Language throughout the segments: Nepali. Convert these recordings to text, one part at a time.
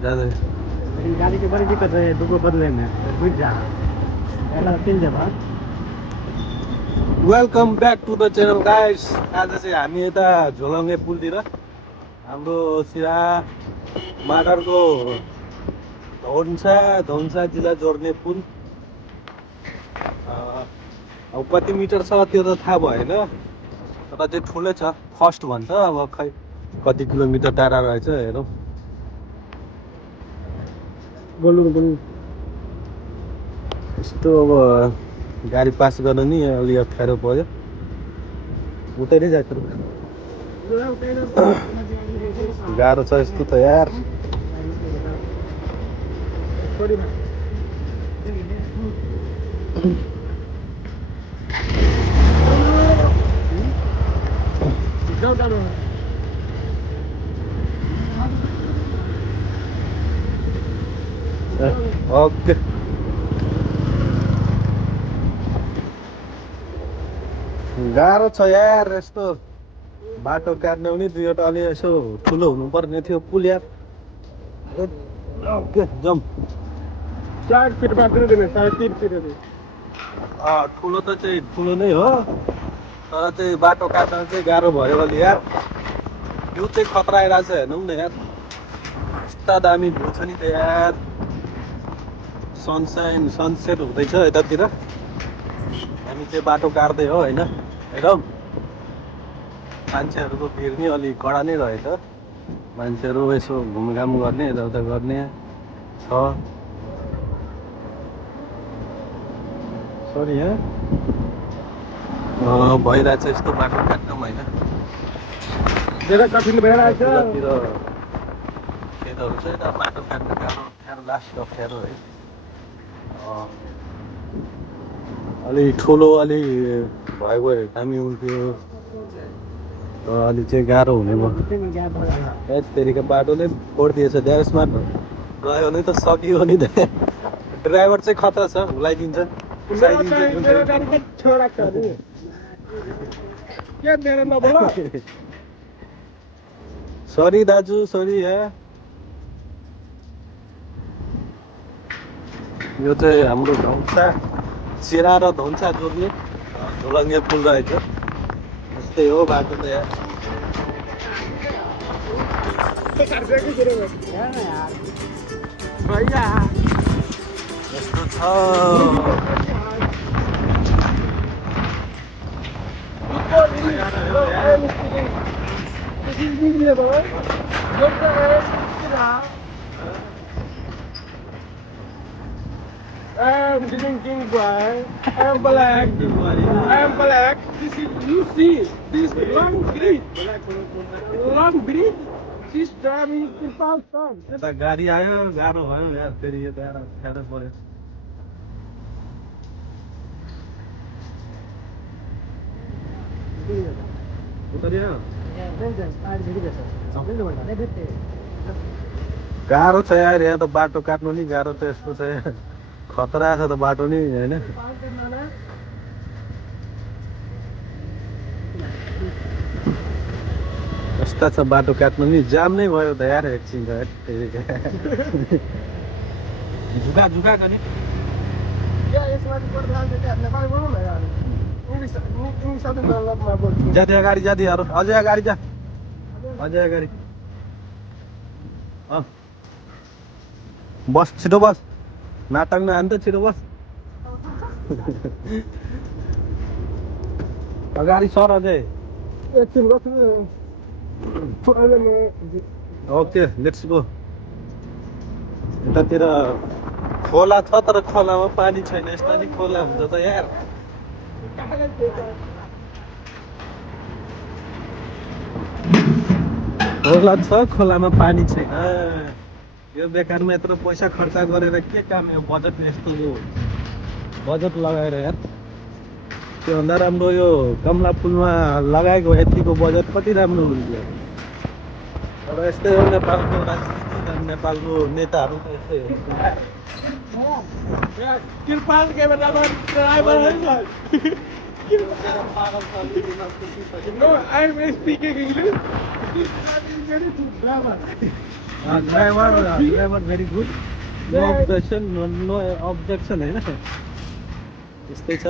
ज्यादा लेकिन गाड़ी की बड़ी दिक्कत है दुगो बदले में तो बुझ जा पहला 3 जगह welcome back to the channel guys. आज चाहिँ हामी यता झोलङ्गे पुलतिर हाम्रो सिरा माडरको धौन्सा जिल्ला जोड्ने पुल। अब कति मिटर छ त्यो त थाहा भएन, तर चाहिँ ठुलै छ। फर्स्ट भन्छ, अब खै कति किलोमिटर टाढा रहेछ हेरौँ। बोलू यस्तो अब गाडी पास गर्न नि अलि अप्ठ्यारो पर्यो। उतै नै जान्छ, गाह्रो छ यस्तो त यार। ओके, गाह्रो छ यार यस्तो बाटो काट्ने पनि। दुईवटा अलि यसो ठुलो हुनुपर्ने थियो पुल यार। ओके जम। 4 फीट मात्र दिने 3.5 फीट दे ठुलो त चाहिँ ठुलो नै हो, तर चाहिँ बाटो काट्न चाहिँ गाह्रो भयो अलि यार। भ्यू चाहिँ खतरा आइरहेको छ, हेर्नु न यार। यस्ता दामी भ्यू छ नि त यार। सनसेट हुँदैछ यतातिर। हामी चाहिँ बाटो काट्दै हो होइन। हेरौँ, मान्छेहरूको भिड नि अलि कडा नै रहेछ। मान्छेहरू यसो घुमघाम गर्ने यताउता गर्ने छ। सरी भइरहेछ यस्तो बाटो काट्न होइन। धेरै कठिन भइरहेछ। खेतहरू चाहिँ यता बाटो काट्नु गाह्रो लास्ट अप्ठ्यारो है। अलि ठुलो अलि भएको हामी हुन्थ्यो, अलि चाहिँ गाह्रो हुने भयो। त्यतिखेर बाटो नै फोडिदिएछ। ड्यारेसमा गयो भने त सकियो नि त। ड्राइभर चाहिँ खतरा छ, हुलाइदिन्छ। सरी दाजु, सरी यो चाहिँ हाम्रो सिरा र धौन्सा जोड्ने झोलङ्गे पुल रहेछ। यस्तै हो बाटो त यार। यस्तो छ। I'm drinking wine. I'm black. I'm black. This is you see this long bridge. Long bridge. She's driving to Pakistan. यता गाडी आयो, गाह्रो भयो यार। फेरि यता अप्ठ्यारो पर्यो। उतरियो गाह्रो छ यार। यहाँ त बाटो काट्नु नि गाह्रो त यस्तो छ यार। खतरा छ त बाटो नि होइन। यस्ता छ बाटो काट्नु नि। जाम नै भयो त यार एकछिन त। झुका गर्ने जाती अगाडि जातीहरू अझै अगाडि जा, अझै अगाडि। बस छिटो बस, नाटक नहान् त, छिटो बस। अगाडि सर अझै। Okay let's go. यतातिर खोला छ, तर खोलामा पानी छैन। यस्तो नि खोला हुन्छ त यार। खोला छ, खोलामा पानी छैन। यो बेकारमा यत्रो पैसा खर्च गरेर के काम? यो बजेट यस्तो यो बजेट लगाएर यार। त्योभन्दा राम्रो यो कमला पुलमा लगाएको यतिको बजेट कति राम्रो हुन्थ्यो। तर यस्तै हो नेपालको राजनीति, नेपालको नेताहरू त यस्तै हो। Kirpan के बराबर ड्राइवर है sir. No, I'm speaking English. This driving very good driver. Driver very good no objection no objection होइन त्यस्तै छ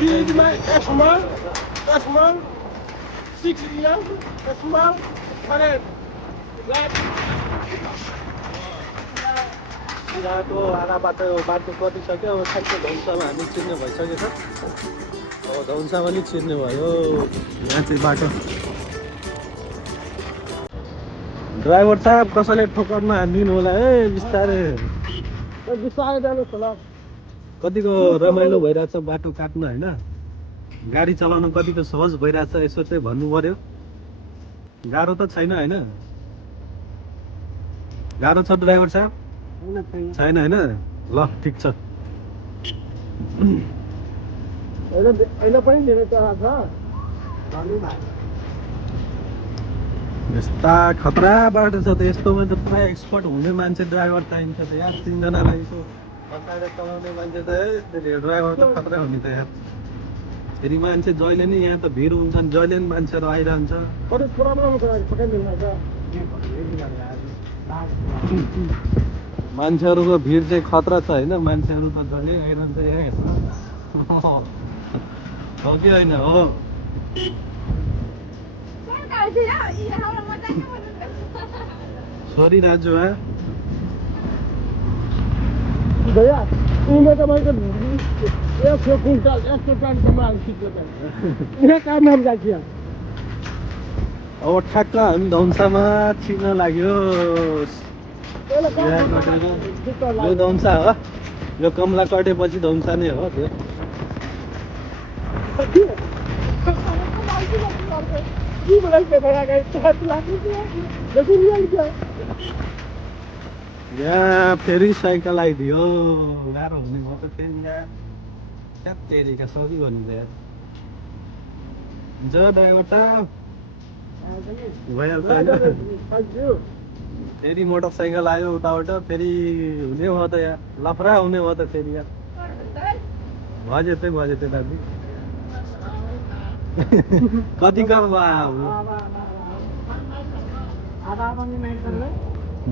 He is my S1, 6 years, S1, current. यहाँको आधा बाटो कटिसक्यो अब ठ्याक्कै धौनसामा हामी चिर्ने भइसकेको छ अब धौनसामा नि चिर्ने भयो यहाँ चाहिँ बाटो ड्राइभर साहब कसैले ठोकरमा हानिदिनु होला है बिस्तारै बिस्तारै जानुहोस् होला कतिको रमाइलो भइरहेछ बाटो काट्नु होइन गाडी चलाउनु कतिको सहज भइरहेछ यसो चाहिँ भन्नु पर्यो गाह्रो त छैन होइन गाह्रो छ ड्राइभर साहब छैन होइन ल ठिक छ अहिले पनि धेरै चढा छ यस्ता खतरा बाटो छ त यस्तोमा त पुरा एक्सपर्ट हुने मान्छे ड्राइभर चाहिन्छ त यार 3 जनालाई यसो बसाएर चलाउने मान्छे त ड्राइभर त खतरा हुने त यार फेरि मान्छे जहिले नि यहाँ त भिड हुन्छन् जहिले नि मान्छेहरू आइरहन्छ कति प्रब्लम छ पकाइदिनु छ मान्छेहरूको भिड चाहिँ खतरा छ होइन मान्छेहरू त जहिले आइरहन्छ यहाँ हो कि होइन हो छोरी दाजु है भैया इनमें तपाईँको 100 क्विन्टल 100 टनको माल खिच्नु पर्छ यहाँ काम नाम जान्छ अब ठ्याक्क हामी धौनसामा छिर्न लाग्यो यो धौनसा हो यो कमला कटेपछि धौनसा नै हो त्यो यहाँ फेरि साइकल आइदियो गाह्रो हुने भयो त फेरि यहाँ तेरिका सजिलो गर्नु त यार ज ड्राइभर त भइहाल्छ होइन फेरि मोटरसाइकल आयो उताबाट फेरि हुने भयो त यार लफरा हुने भयो त फेरि यार भजेतै दाजु कति काम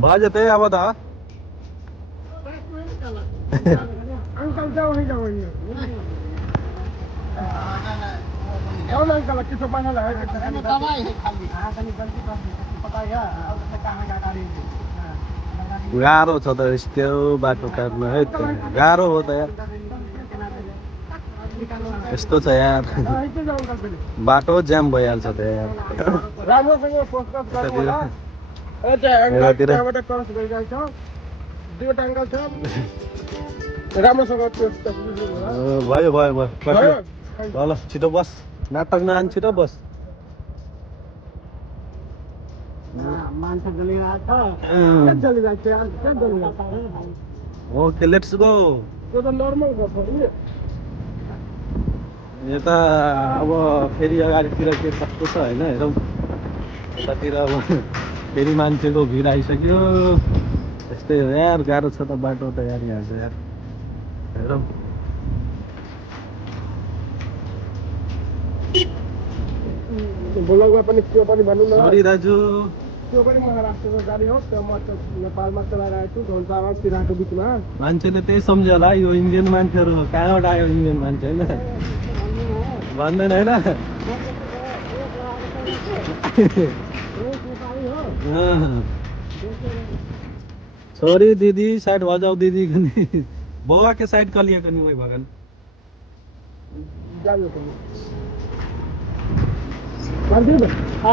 भजेतै अब त अंकल जाओ नहीं जाओ कौन अंकल किसको पाना लगा गाह्रो छ त यस्तो बाटो काट्नु है गाह्रो हो त यार यस्तो छ यार बाटो जाम भइहाल्छ त यार राम्रोसँग फोकस गर्नु होला दुईवटा अङ्कल छ राम्रोसँग भयो ल छिटो बस नाटक नहान छिटो बस मान्छे ओके लेट्स गो त्यो त नर्मल गर्छ नि यता अब फेरि अगाडितिर के कस्तो छ होइन हेरौँ यतातिर अब फेरि मान्छेको भिड आइसक्यो यस्तै हो यार गाह्रो छ त बाटो त यार यहाँ चाहिँ यार हेरौँ ब्लगमा पनि त्यो पनि भन्नु न सरी दाजु त्यो पनि महाराष्ट्रको गाडी हो त्यो म नेपालमा चलाइरहेको छु धौनसामा सिराको बिचमा मान्छेले त्यही सम्झ्यो होला यो इन्डियन मान्छेहरू कहाँबाट आयो इन्डियन मान्छे होइन भन्दैन होइन सॉरी दीदी साइड हो जाओ दीदी बुआ के साइड कर लिया करनी वही भगन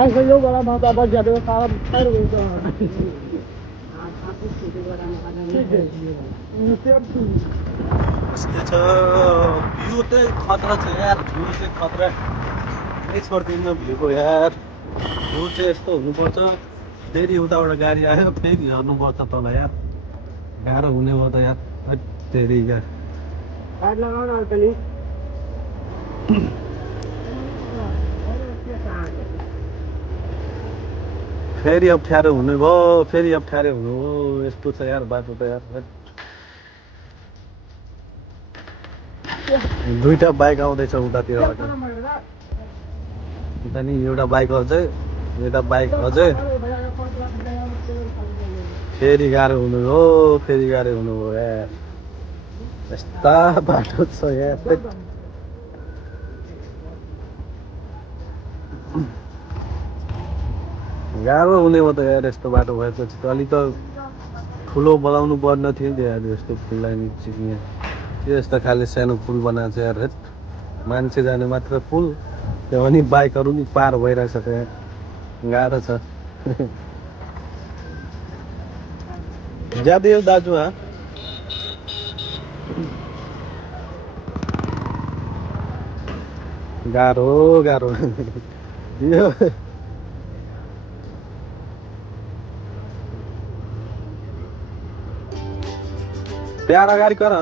आज यो गरा भात अब ज्यादा सारा खैर हुन्छ भ्यू चाहिँ खतरा छ यार भ्यू चाहिँ खतरा नेक्स्ट पर्दैन भ्यूको यार भ्यू चाहिँ यस्तो हुनुपर्छ फेरि उताबाट गाडी आयो फेरि झर्नुपर्छ तल यार गाह्रो हुने भयो त यार फेरि यार फेरि अप्ठ्यारो हुने भयो फेरि अप्ठ्यारो हुनु हो यस्तो छ यार बाटो त यार दुईटा बाइक आउँदैछ उतातिरबाट अन्त नि एउटा बाइक अझै एउटा बाइक अझै फेरि गाह्रो हुनु हो फेरि गाह्रो हुनु हो यार यस्ता बाटो छ यार गाह्रो हुने हो त यार यस्तो बाटो भएपछि त अलि त ठुलो बनाउनु पर्ने थियो नि यार यस्तो पुललाई नि चिक्ने त्यो यस्तो खाले सानो पुल बनाएको छ यार हेट मान्छे जाने मात्र पुल त्यो पनि बाइकहरू नि पार भइरहेछ त यार गाह्रो छ ज्यादै हो दाजु गाह्रो गाह्रो यो प्यारा गाडी कर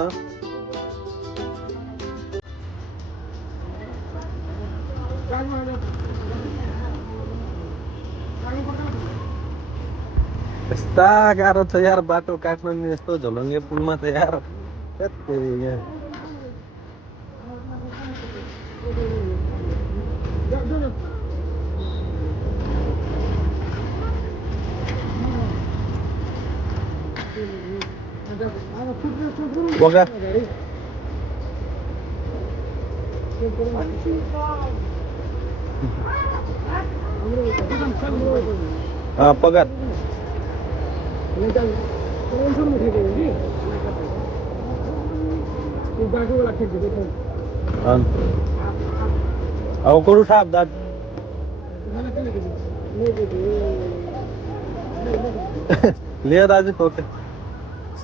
यस्ता गाह्रो छ यार बाटो काट्न नि यस्तो झोलङ्गे पुलमा त यार हैट तेरिका। बगा पगार अब करू साहब दाद लिएर दाजु ओके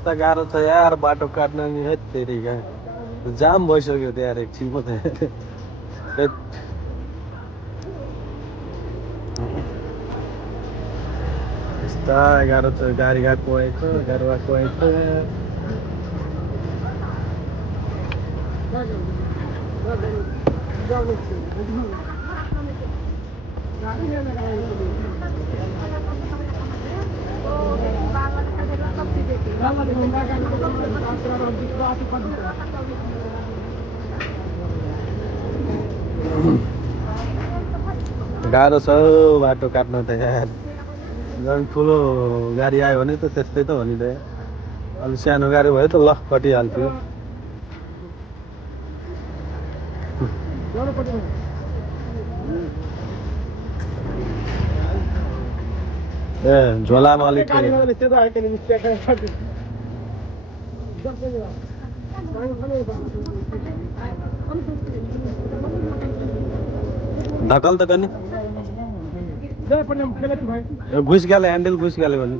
यस्ता गाह्रो छ यार बाटो काट्न नि है तेरिका जाम भइसक्यो त यार एकछिनमा त यस्ता गाह्रो छ गाडी गएको आएछ गाह्रो गएको आएछ गाह्रो छ बाटो काट्न त यार झन् ठुलो गाडी आयो भने त त्यस्तै त हो नि त अलि सानो गाडी भयो त ल कटिहाल्थ्यो ए झोलामा अलिक ढकल त गर्ने घुस गयो ह्यान्डल घुस गयो भने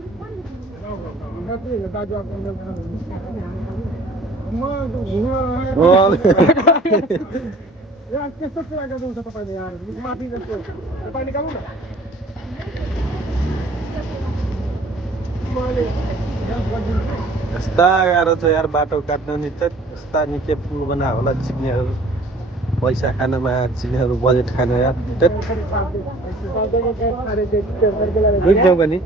यस्ता गाह्रो छ यार बाटो काट्न नि त यस्ता निकै पुल बना होला चिक्नेहरू पैसा खानमा चिक्नेहरू बजेट खान यार रुक जाऊ नि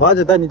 भन्छ त नि